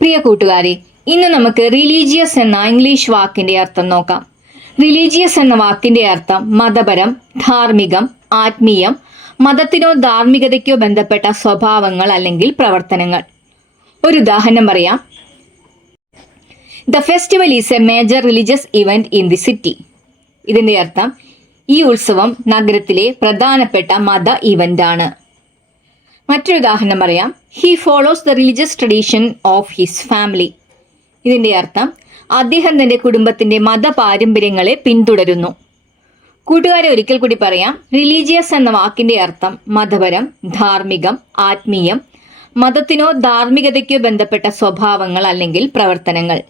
പ്രിയ കൂട്ടുകാരെ, ഇന്ന് നമുക്ക് റിലീജിയസ് എന്ന ഇംഗ്ലീഷ് വാക്കിന്റെ അർത്ഥം നോക്കാം. റിലീജിയസ് എന്ന വാക്കിന്റെ അർത്ഥം മതപരം, ധാർമ്മികം, ആത്മീയം, മതത്തിനോ ധാർമ്മികതയ്ക്കോ ബന്ധപ്പെട്ട സ്വഭാവങ്ങൾ അല്ലെങ്കിൽ പ്രവർത്തനങ്ങൾ. ഒരു ഉദാഹരണം പറയാം. The festival is A major religious event in the city. ഇതിന്റെ അർത്ഥം ഈ ഉത്സവം നഗരത്തിലെ പ്രധാനപ്പെട്ട മത ഇവന്റ് ആണ്. മറ്റൊരു ഉദാഹരണം പറയാം. He follows the religious tradition of his family. ഇതിന്റെ അർത്ഥം അദ്ദേഹം തന്റെ കുടുംബത്തിന്റെ മത പാരമ്പര്യങ്ങളെ പിന്തുടരുന്നു. കൂട്ടുകാരെ, ഒരിക്കൽ കൂടി പറയാം. റിലീജിയസ് എന്ന വാക്കിന്റെ അർത്ഥം മതപരം, ധാർമ്മികം, ആത്മീയം, മതത്തിനോ ധാർമ്മികതയ്ക്കോ ബന്ധപ്പെട്ട സ്വഭാവങ്ങൾ അല്ലെങ്കിൽ പ്രവർത്തനങ്ങൾ.